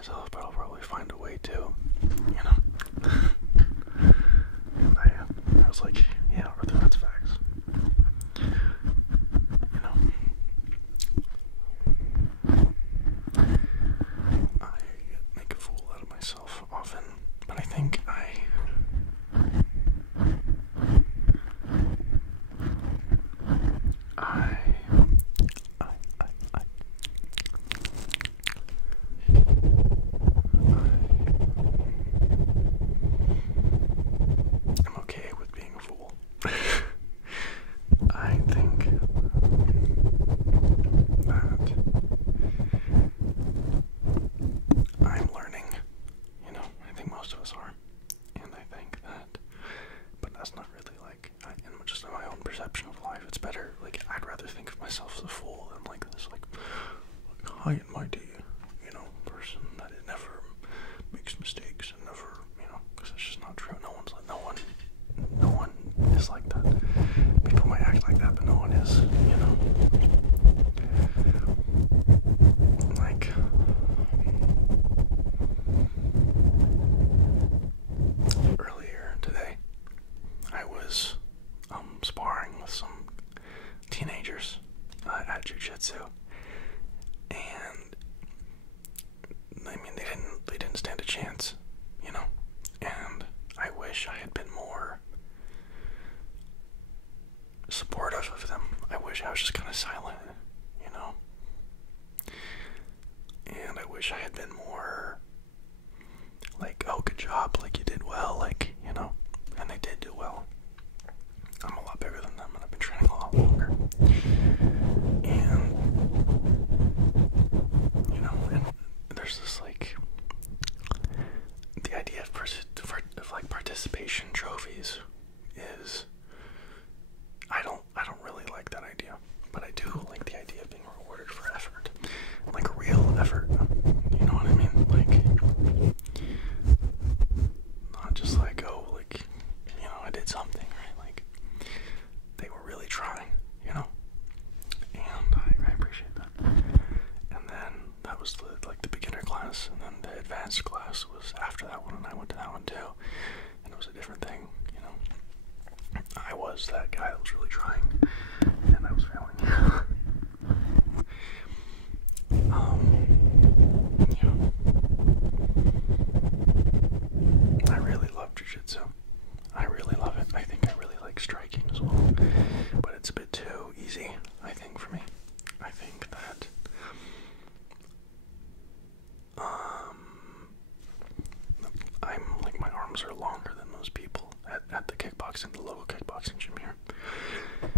myself, but I'll probably find a way to, you know. And I was like, yeah, Arthur, that's facts. You know, I make a fool out of myself often, but I think I I'm okay with being a fool. I think that I'm learning, you know, I think most of us are, and I think that, but that's not really like, just in my own perception of life, it's better, like, I'd rather think of myself as a fool than like this, like high and mighty, you know, person that it never makes mistakes and never, you know, because it's just not true. No one is like that. People might act like that, but no one is, you know. Like, earlier today, I was sparring with some teenagers at jiu-jitsu, and I mean, they didn't stand a chance, you know. And I wish I had been more supportive of them. I wish I was just kind of silent, you know. And I wish I had been more like, oh, good job, like you did well, like, you know. And they did do well. I'm a lot bigger than them, and I've been training a lot longer. And, you know, and there's this, like, the idea of like participation trophies is, I don't really like that idea, but I do like the idea of being rewarded for effort, like a real effort. You know what I mean? Like, not just like, oh, like, you know, I did something, right? Like, they were really trying, you know, and I appreciate that. And then that was the beginner class, and then the advanced class was after that one, and I went to that one too, and it was a different thing, you know. I was that guy that was really trying, and I was failing. Yeah. I really love jiu-jitsu. I really love it. I think I really like striking as well, but it's a bit too easy, I think, for me. I think that I'm like, my arms are longer than most people at the kickboxing, the local kickboxing gym here.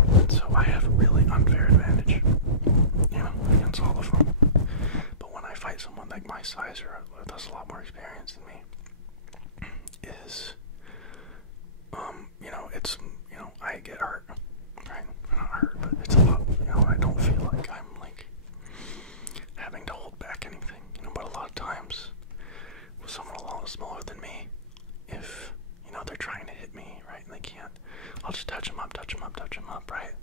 And so I have a really unfair advantage, you know, against all of them. But when I fight someone like my size or that's a lot more experience than me, is, you know, it's, you know, I get hurt, right? Not hurt, but it's a lot, you know, I don't feel like I'm like having to hold back anything, you know, but a lot of times with someone a lot smaller than me, if, you know, they're trying to hit me, right, and they can't, I'll just touch them up, right?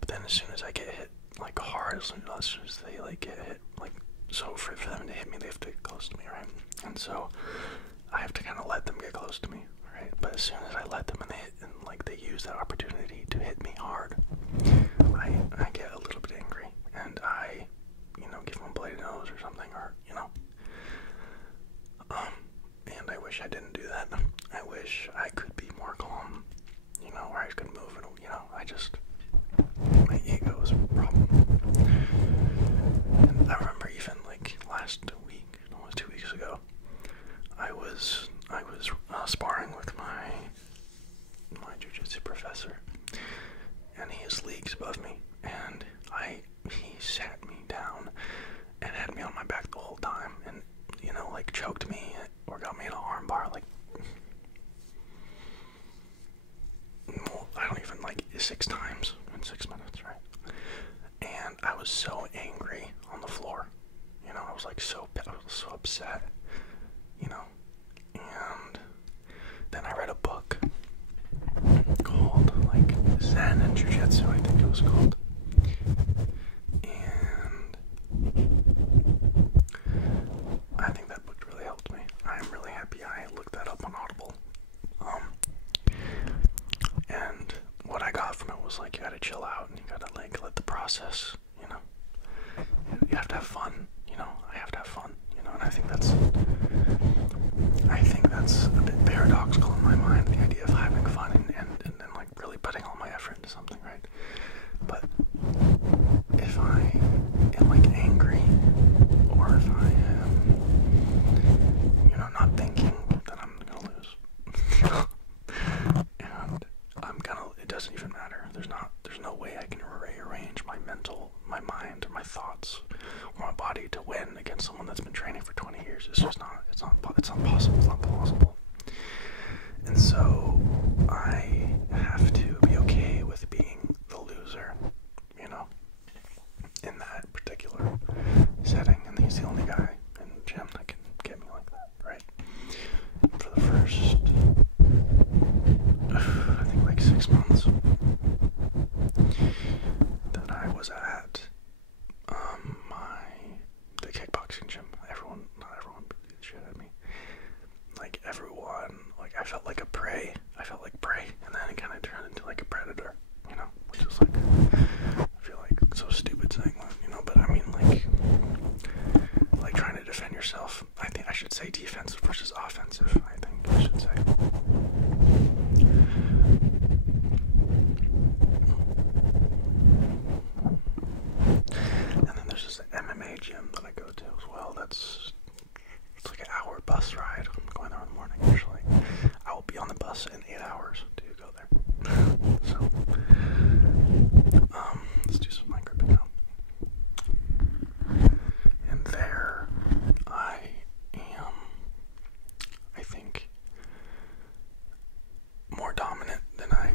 But then as soon as I get hit, like, hard, as soon as they, like, get hit, like, so for them to hit me, they have to get close to me, right? And so I have to kind of let them get close to me, right? But as soon as I let them and like, they use that opportunity to hit me hard, I get a little bit angry, and I, you know, give them a bloody nose or something, or, you know. And I wish I didn't do that. I wish I could be more calm, you know, or I could move it, you know. My ego is a problem. And I remember even, like, last week, almost 2 weeks ago, I was sparring with my jiu-jitsu professor, and he is leagues above me, and he sat me down and had me on my back the whole time, and, you know, like, choked me or got me in an arm bar, like, I don't even, like, 6 times in 6 minutes, right? And I was so angry on the floor, you know, I was so upset, you know. And then I read a book called, like, Zen and Jiu-Jitsu, I think it was called. And I think it's impossible, it's not plausible. And so I have to be okay with being the loser, you know, in that particular setting. And he's the only guy in the gym that can get me like that, right? For the first, I think like 6 months that I was at the kickboxing gym, not everyone beat the shit at me. Like everyone, like I felt like a prey. I felt like prey, and then it kind of turned into like a predator, you know, which is like, I feel like so stupid saying that, you know, but I mean like trying to defend yourself. I think I should say defensive versus offensive, I think I should say. And then there's this MMA gym that I go to as well. It's like an hour bus ride. I'm going there in the morning usually. I will be on the bus in 8 hours to go there. So, let's do some mind gripping now. And there, I am, I think, more dominant than I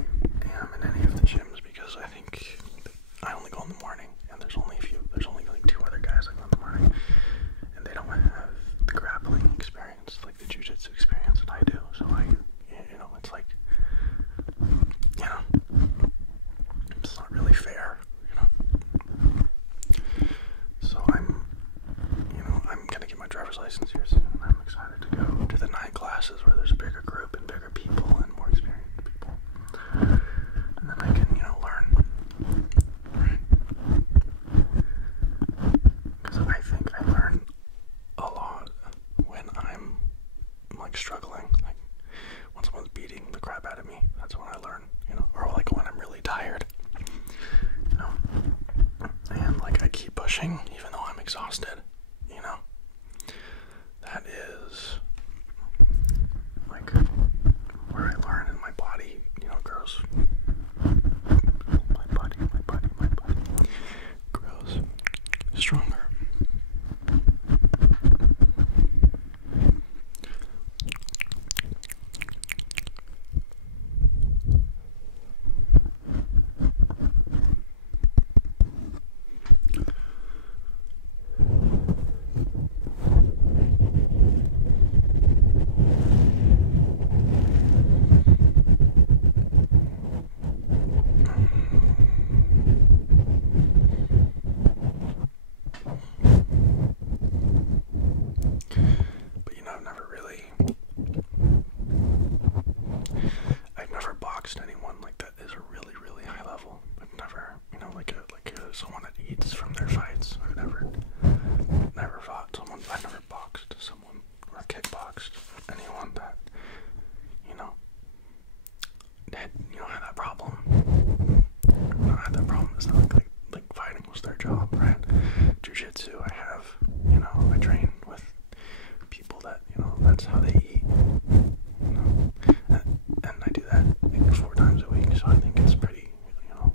am in any of the gyms because I think I only go in the morning, and there's only like 2 other guys that go in the morning, and they don't have the grappling experience, like the jiu-jitsu experience that I do. So you know, it's like, you know, it's not really fair, you know. So I'm gonna get my driver's license here soon. I'm excited to go to the night classes where there's a bigger group and bigger people and more experienced people, and then I can, you know, learn. Right? Because I think I learn a lot when I'm like struggling, like when someone's beating the crap out of me. That's when I learn, you know, or like when I'm really tired, you know, and like I keep pushing even though I'm exhausted, you know. That is like where I learn, and my body, you know, grows. My body grows stronger. I've never boxed anyone like that is a really, really high level. I've never, you know, like someone that eats from their fights. I've never fought someone. I've never boxed someone or kickboxed anyone that, you know, had that problem. You know, had that problem. It's not like fighting was their job, right? Jiu-jitsu, I have, you know, I train with people that, you know, that's how they eat. You know, and I do that like 4 times a week, so I think it's pretty, you know,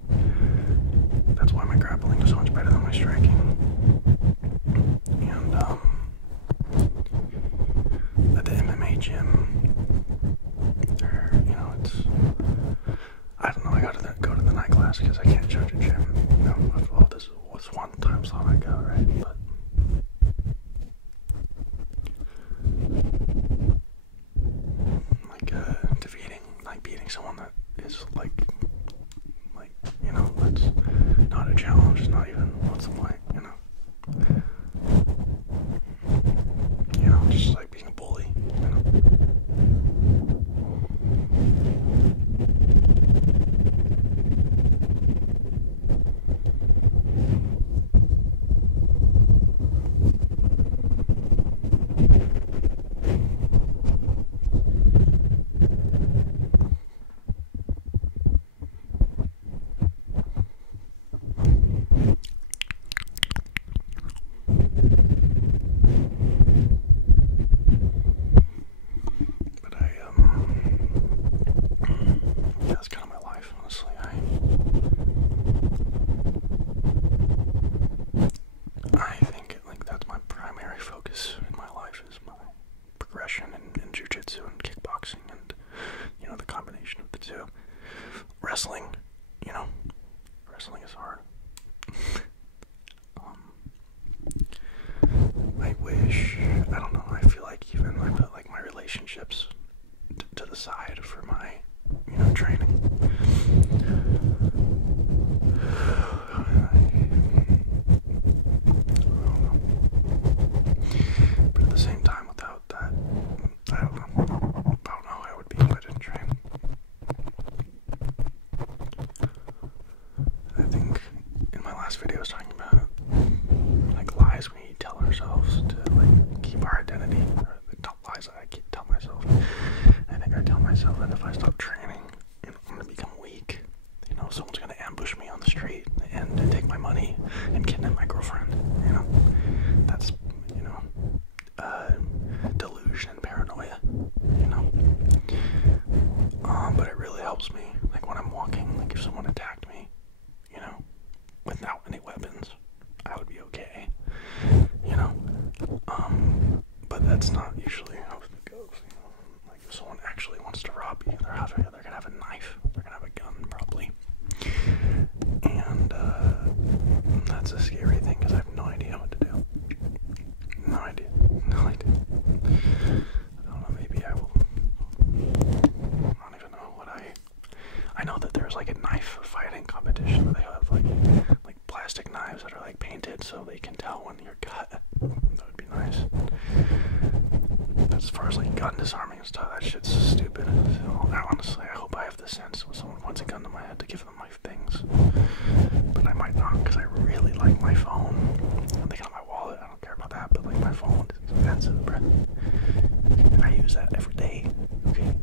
that's why my grappling is so much better than my striking. And at the MMA gym, there, you know, it's, I don't know, I gotta go to the night class because I can't judge a gym, you know, with all this, with delusion and paranoia, you know. But it really helps me, like when I'm walking, like if someone attacked me, you know, without any weapons, I would be okay, you know. But that's not usually how it goes, you know. Like if someone actually wants to rob you, they're gonna have a knife, they're gonna have a gun probably, and that's a scary thing because I have no idea what to do. No idea. No idea. I don't know, maybe I will. I don't even know what I know that there's like a knife fighting competition where they have like plastic knives that are like painted so they can tell when you're cut. That would be nice. As far as like gun disarming and stuff, that shit's stupid. So honestly, I hope I have the sense when someone points a gun to my head to give them my things. But I might not because I really like my phone. I'm thinking on my wallet, I don't care about that, but like my phone is expensive, bro. I use that every day. Okay.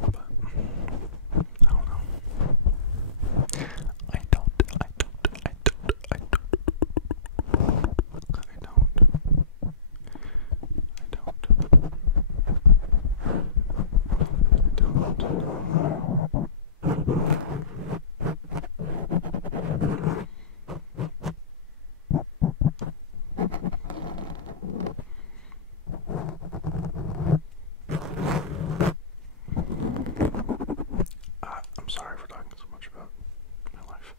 But I don't know. I don't. I'm sorry for talking so much about my life.